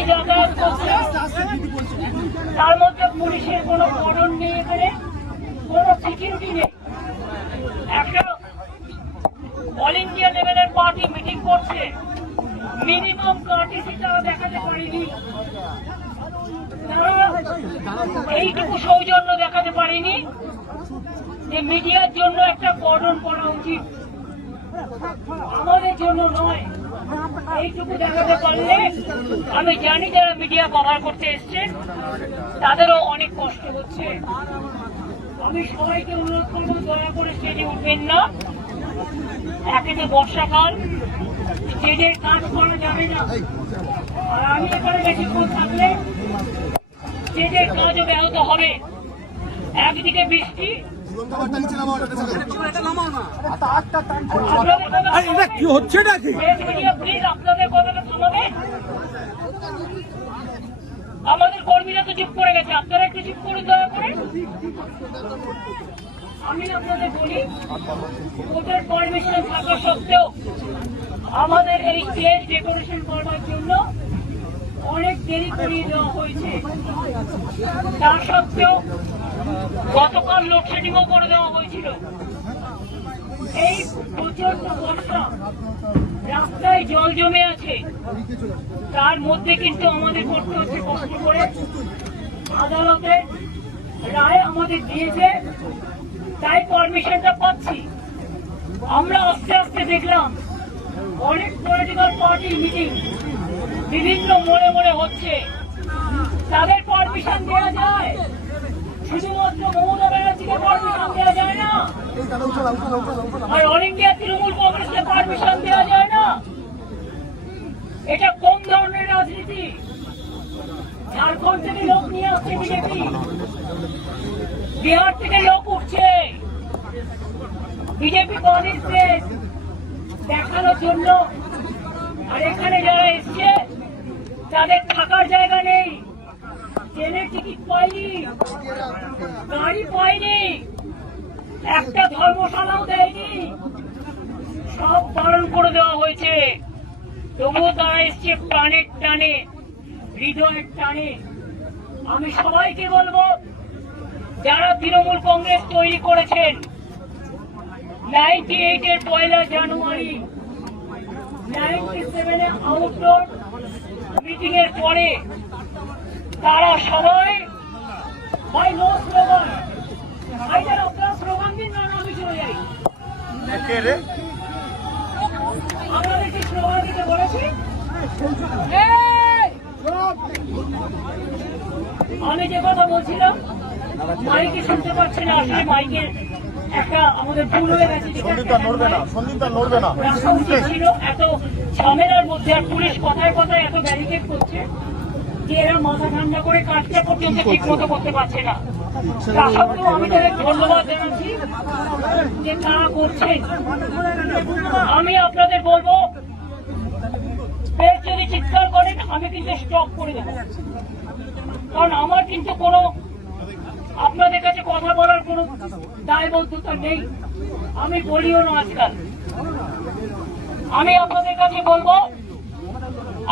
এই যাতায়াত করছে, তার মধ্যে পুলিশের কোনো কর্ডন নেই, এখানে কোনো সিকিউরিটি নেই। একটা অল ইন্ডিয়া লেভেলের পার্টি মিটিং করছে, মিনিমাম কার্টিসি তারা দেখাতে পারেনি, তারা এইটুকু সৌজন্য দেখাতে পারেনি যে মিডিয়ার জন্য একটা কর্ডন করা উচিত, আমাদের জন্য নয়। এইটুকু দেখাতে পারলে আমি জানি যারা মিডিয়া কভার করতে এসছেন তাদেরও অনেক কষ্ট হচ্ছে। আমি সবাইকে অনুরোধ করবো, দয়া করে স্টেজে উঠবেন না। একে যে বর্ষাকাল, স্টেজের কাজ করা যাবে না, আর আমি এখানে বেশিক্ষণ থাকলে স্টেজের কাজও ব্যাহত হবে। একদিকে বৃষ্টি, কি হচ্ছে নাকি? আপনাদের কথাটা থামাবে। আমাদের কর্মীরা তো চুপ করে গেছে, আপনারা একটু চুপ করুন দয়া করে। আমি আপনাদের বলি, কোর্টের পারমিশন থাকা সত্ত্বেও আমাদের এই স্টেজ ডেকোরেশন করবার জন্য অনেক দেরি করিয়ে দেওয়া হয়েছে। তা সত্ত্বেও গতকাল লোডশেডিংও করে দেওয়া হয়েছিল। এই প্রচন্ড বর্ষা, রাস্তায় জল জমে আছে, তার মধ্যে কিন্তু আমাদের করতে হচ্ছে কষ্ট করে। আদালতে রায় আমাদের দিয়েছে, তাই পারমিশনটা পাচ্ছি। আমরা আস্তে আস্তে দেখলাম অনেক পলিটিক্যাল পার্টি মিটিং বিভিন্ন মোড়ে মোড়ে হচ্ছে, তাদের পারমিশন দেওয়া যায়, শুধুমাত্র মমতা ব্যানার্জিকে পারমিশন দেওয়া যায় না, আর অল ইন্ডিয়া তৃণমূল কংগ্রেসকে পারমিশন দেওয়া যায় না। এটা কোন ধরনের রাজনীতি? ঝাড়খণ্ড থেকে লোক নিয়ে আসছে বিজেপি, বিহার থেকে লোক উঠছে বিজেপি কংগ্রেসকে দেখানোর জন্য, আর এখানে যারা এসছে তাদের থাকার জায়গা নেই, ট্রেনের টিকিট পাইনি, গাড়ি পাইনি, একটা ধর্মশালাও দেয়নি, সব পালন করে দেওয়া হয়েছে। তবুও তারা এসছে প্রাণের টানে, হৃদয়ের টানে। আমি সবাইকে বলবো, যারা তৃণমূল কংগ্রেস তৈরি করেছেন 98-এর 1 জানুয়ারি, 97-এ আউটডোর মিটিং এর পরে তারা সবাই ভাই নো স্লোগান, ভাইদের আপনারা স্লোগান দিন না, আমি চলে যাই। আমাদের কি স্লোগান দিতে বলেছি? আমি যে কথা বলছিলাম মাইকে শুনতে পাচ্ছি না, আসলে মাইকের একটা আমাদের ভুল হয়ে গেছে, ছিল এত ঝামেলার মধ্যে, আর পুলিশ কথায় কথায় এত ব্যারিকেড করছে যে এরা মাথা ঠান্ডা করে কাজটা পর্যন্ত ঠিক মতো করতে পারছে না। তা সত্ত্বেও আমি তাদের ধন্যবাদ জানাচ্ছি যে তারা করছেন। আমি আপনাদের বলবো, যদি চিৎকার করেন আমি কিন্তু স্টপ করে দেবো, কারণ আমার কিন্তু কোনো আপনাদের কাছে কথা বলার কোনো দায়বদ্ধতা নেই, আমি বলিও না আজকাল। আমি আপনাদের কাছে বলবো,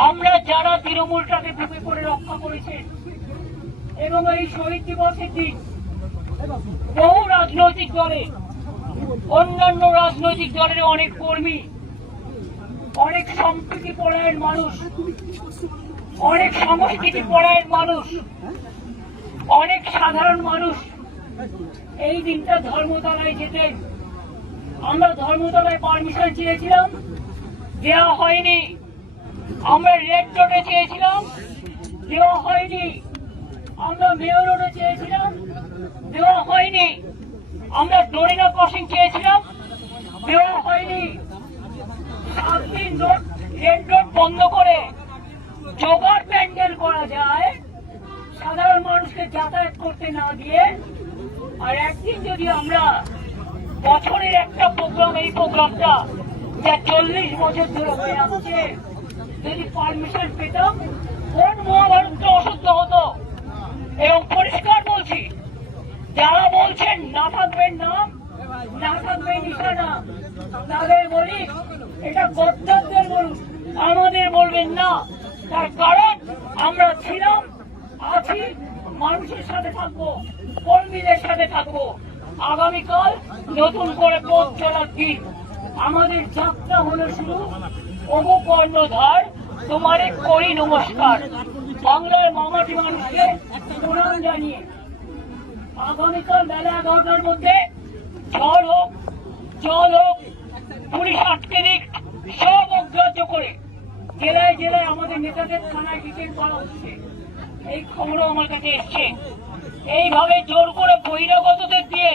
আমরা যারা তৃণমূলটাকে বুকে করে রক্ষা করেছেন এবং এই শহীদ দিবসের দিন বহু রাজনৈতিক দলে, অন্যান্য রাজনৈতিক দলের অনেক কর্মী, অনেক সম্প্রীতি পরায়ণ মানুষ, অনেক সংস্কৃতি পরায়ণ মানুষ, অনেক সাধারণ মানুষ এই দিনটা ধর্মতলায় যেতেন। আমরা ধর্মতলায় পারমিশন চেয়েছিলাম, দেওয়া হয়নি। আমরা রেড রোডে চেয়েছিলাম, দেওয়া হয়নি। আমরা মেয়র রোডে চেয়েছিলাম, দেওয়া হয়নি। আমরা ডোরিনা ক্রসিং চেয়েছিলাম, দেওয়া হয়নি। 7 দিন রেড রোড বন্ধ করে জোগাড় প্যান্ডেল করা যায় সাধারণ মানুষকে যাতায়াত করতে না দিয়ে, আর একদিন যদি আমরা বছরের একটা প্রোগ্রাম, এই প্রোগ্রামটা যা 40 বছর ধরে হয়ে আসছে, যদি পারমিশন পেতাম, কোন মহাভারতটা অশুদ্ধ হতো। এবং পরিষ্কার বলছি, যারা বলছেন না থাকবেন নাম, না থাকবে নিশানা, তাদের বলি এটা গদ্দারদের বলুন, আমাদের বলবেন না। তার কারণ আছি, মানুষের সাথে থাকবো, কর্মীদের সাথে থাকবো। আগামীকাল নতুন করে পথ চলার দিন। আমাদের যাত্রা হলো শুরু। ওগো কর্ণধার, তোমারে করি নমস্কার। বাংলার মামাটি মানুষকে প্রণাম জানিয়ে আগামীকাল বেলা 11টার মধ্যে ঝড় হোক, জল হোক, পুলিশ আটকে দিক, সব অগ্রাহ্য করে জেলায় জেলায় আমাদের নেতাদের থানায় ডিটেইন করা হচ্ছে। এই খবরও আমার কাছে এসছে। এইভাবে জোর করে বহিরাগতদের দিয়ে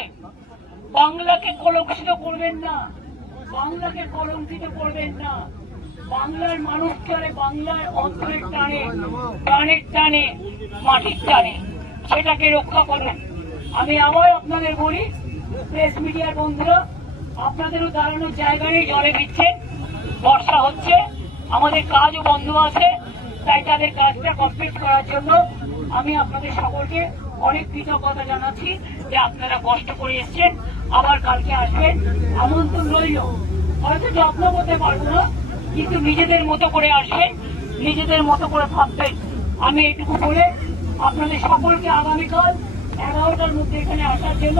বাংলাকে কলঙ্কিত করবেন না, বাংলাকে কলঙ্কিত করবেন না। বাংলার মানুষ চলে বাংলার অন্তরের টানে, প্রাণের টানে, মাটির টানে, সেটাকে রক্ষা করুন। আমি আবার আপনাদের বলি, প্রেস মিডিয়ার বন্ধুরা, আপনাদেরও দাঁড়ানোর জায়গা নেই, জলে ভিজছেন, বর্ষা হচ্ছে, আমাদের কাজও বন্ধ আছে, তাই তাদের কাজটা কমপ্লিট করার জন্য আমি আপনাদের সকলকে অনেক কৃতজ্ঞতা জানাচ্ছি যে আপনারা কষ্ট করে এসছেন। আবার কালকে আসবেন, আমন্ত্রণ রইল। হয়তো যত্ন করতে পারবো না, কিন্তু নিজেদের মতো করে আসবেন, নিজেদের মতো করে থাকবেন। আমি এটুকু বলে আপনাদের সকলকে আগামীকাল 11টার মধ্যে এখানে আসার জন্য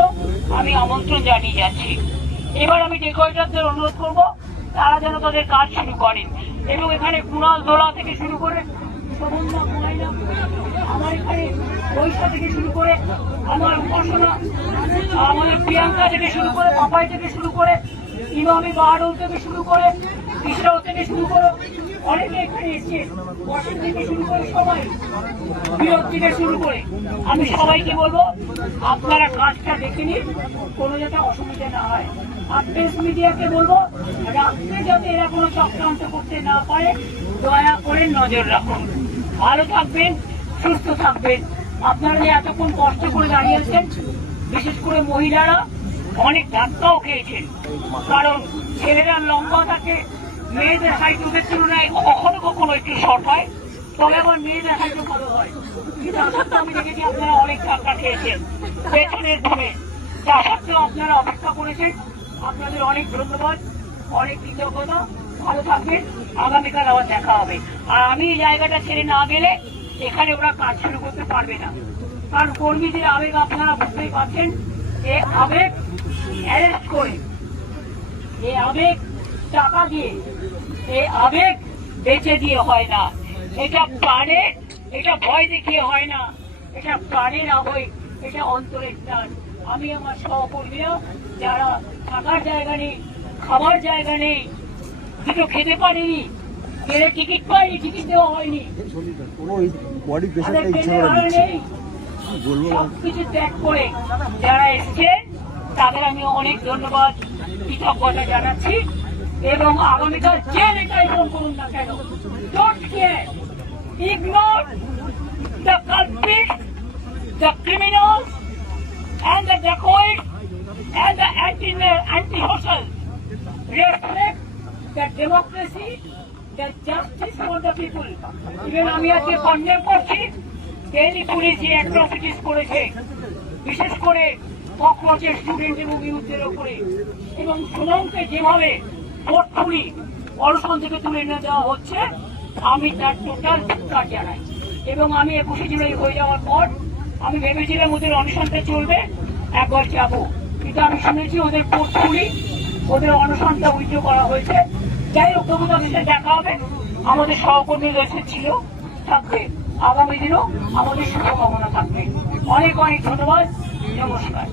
আমি আমন্ত্রণ জানিয়ে যাচ্ছি। এবার আমি ডেকোরেটরদের অনুরোধ করব তারা যেন তাদের কাজ শুরু করেন, এবং এখানে কুণাল দোলা থেকে শুরু করে শোভনদা, ময়না, আমার এখানে বৈশা থেকে শুরু করে আমার উপাসনা, আমাদের প্রিয়াঙ্কা থেকে শুরু করে, পাপাই থেকে শুরু করে, ইমামি বাহারুল থেকে শুরু করে, ইসরাও থেকে শুরু করে অনেকে এখানে এসছে, বসেন থেকে শুরু করে সবাই, বিরোধ থেকে শুরু করে, আমি সবাইকে বলবো আপনারা কাজটা দেখে নিন, কোনো যাতে অসুবিধা না হয়। আর প্রেস মিডিয়াকে বলবো রাত্রে যাতে এরা কোনো চক্রান্ত করতে না পারে দয়া করে নজর রাখুন। ভালো থাকবেন, সুস্থ থাকবেন। আপনারা যে এতক্ষণ কষ্ট করে দাঁড়িয়ে আছেন, বিশেষ করে মহিলারা অনেক ধাক্কাও খেয়েছেন, কারণ ছেলেরা লম্বা থাকে, মেয়েদের হাইট ওদের তুলনায় কখনো কখনো একটু শর্ট হয়, তবে আবার মেয়েদের হাইটও ভালো হয়। কিন্তু আমি দেখেছি আপনারা অনেক ধাক্কা খেয়েছেন পেছনের ঘুরে, যা সত্ত্বেও আপনারা অপেক্ষা করেছেন, আপনাদের অনেক ধন্যবাদ, অনেক কৃতজ্ঞতা। ভালো থাকবেন, আগামীকাল আবার দেখা হবে। আর আমি এই জায়গাটা ছেড়ে না গেলে এখানে ওরা কাজ শুরু করতে পারবে না, কারণ কর্মীদের আবেগ আপনারা বুঝতেই পারছেন। এই আবেগ অ্যারেস্ট করে, এই আবেগ টাকা দিয়ে, এই আবেগ বেচে দিয়ে হয় না, এটা প্রাণে, এটা ভয় দেখিয়ে হয় না, এটা প্রাণের আবেগ, এটা অন্তরের টান। আমি আমার সহকর্মীরা যারা থাকার জায়গা নেই, খাবার জায়গা নেই, দুটো খেতে পারিনি, গেলে টিকিট পাইনি, টিকিট দেওয়া হয়নি, নেই, সবকিছু ত্যাগ করে যারা এসছেন তাদের আমি অনেক ধন্যবাদ, কৃতজ্ঞতা জানাচ্ছি। এবং আগামীকাল যে নেতাই ফোন করুন না কেন, don't care, ignore the culprit, the criminals and the dacoits and the anti-social. Respect the democracy, the justice for the people. Even আমি আজকে কন্ডেম করছি দিল্লি পুলিশ যে অ্যাট্রসিটিস করেছে, বিশেষ করে ককরোচের স্টুডেন্ট এবং ইউথদের উপরে, এবং সুনামকে যেভাবে ফোর্সফুলি অনশন থেকে তুলে নিয়ে দেওয়া হচ্ছে, আমি তার টোটাল ধিক্কার জানাই। এবং আমি 21শে জুলাই হয়ে যাওয়ার পর আমি ভেবেছিলাম ওদের অনশনটা চলবে, একবার যাবো, কিন্তু আমি শুনেছি ওদের ফোর্সফুলি ওদের অনশনটা উইথড্র করা হয়েছে। যাই হোক, তবু তাদের সাথে দেখা হবে, আমাদের সহকর্মীরা ছিল, থাকবে, আগামী দিনও আমাদের শুভকামনা থাকবে। অনেক অনেক ধন্যবাদ, নমস্কার।